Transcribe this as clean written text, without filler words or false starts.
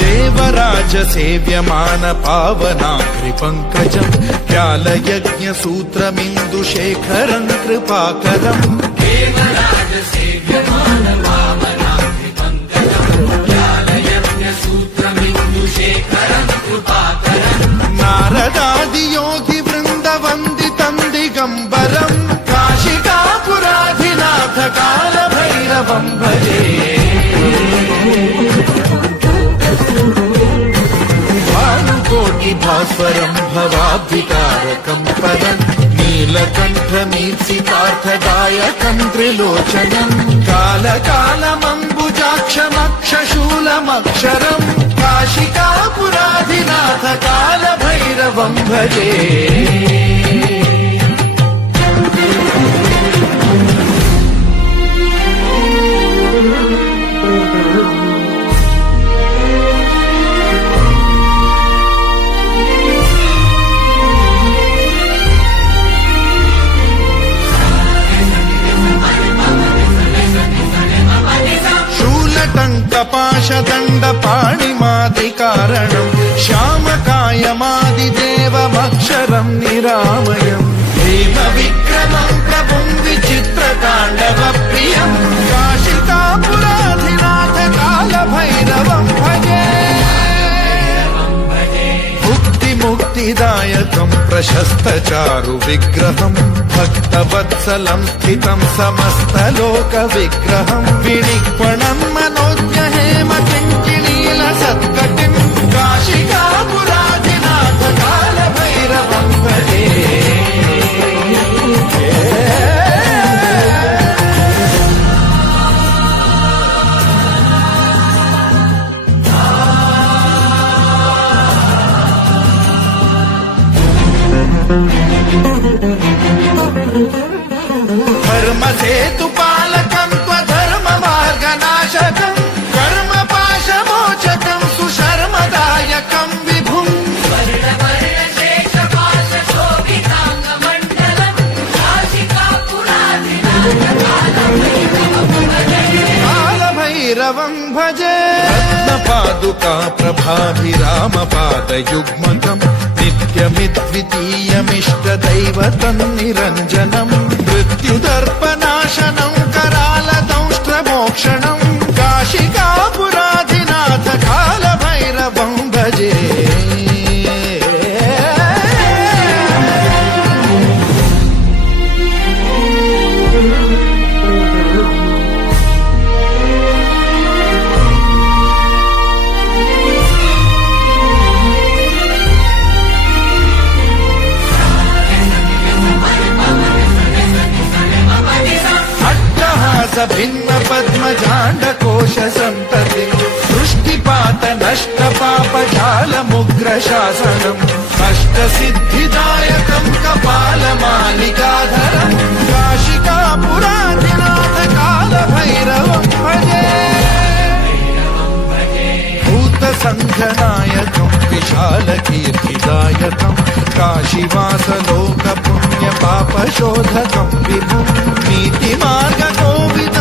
देवराज सेव्यमान पावनाग्रिपङ्कजम् व्यालयज्ञसूत्रमिन्दुशेखरम् कृपाकरम् देवराज सेव्यमान पावनाग्रिपङ्कजम् व्यालयज्ञसूत्रमिन्दुशेखरम् कृपाकरम् नारदादियोगि वृन्दवन्दितम् दिगम्बरम् काशिकापुराधिनाथ कालभैरवम् भजे भास्वरम् भवाब्धिकारकम् परम् नीलकण्ठमीप्सितार्थदायकम् त्रिलोचनम् कालकालमम्बुजाक्षमक्षशूलमक्षरम् काशिकापुराधिनाथ कालभैरवम् भजे टङ्कपाशदण्डपाणिमादिकारणम् श्यामकायमादिदेवमक्षरम् निरामयम् भीमविक्रमम् प्रभुम् विचित्रताण्डवप्रियम् काशिकापुराधिनाथ कालभैरवम् भजे मुक्तिदायकम् प्रशस्तचारु विग्रहम् भक्तवत्सलम् स्थितम् समस्तलोकविग्रहम् विनिक्वणम् मनोज्ञहेमकिङ्किणील सत्कटिम् काशिकापुराधिनाथ कालभैरवम् भजे धर्मसेतुपालकम् त्वधर्ममार्गनाशकम् कर्मपाशमोचकम् सुशर्मदायकम् विभुम् कालभैरवम् भजे रत्नपादुका प्रभाभिरामपादयुग्मकम् नित्यमिद्वितीयमिष्टदैवतम् निरञ्जनम् मृत्युदर्पनाशनम् करालदंष्ट्रमोक्षणम् काशिकापुराधिनाथ कालभैरवम् भजे भिन्न पद्मजाण्डकोश सन्तति सृष्टिपात नष्ट पापजालमुग्रशासनम् अष्टसिद्धिदायकम् कपालमालिकाधरम् काशिकापुराधिनाथ कालभैरवम् भजे भूतसङ्घनायकम् विशालकीर्तिदायकम् काशीवासलोकपुण्यपापशोधकम् विभुम् नीतिमार्गकोविद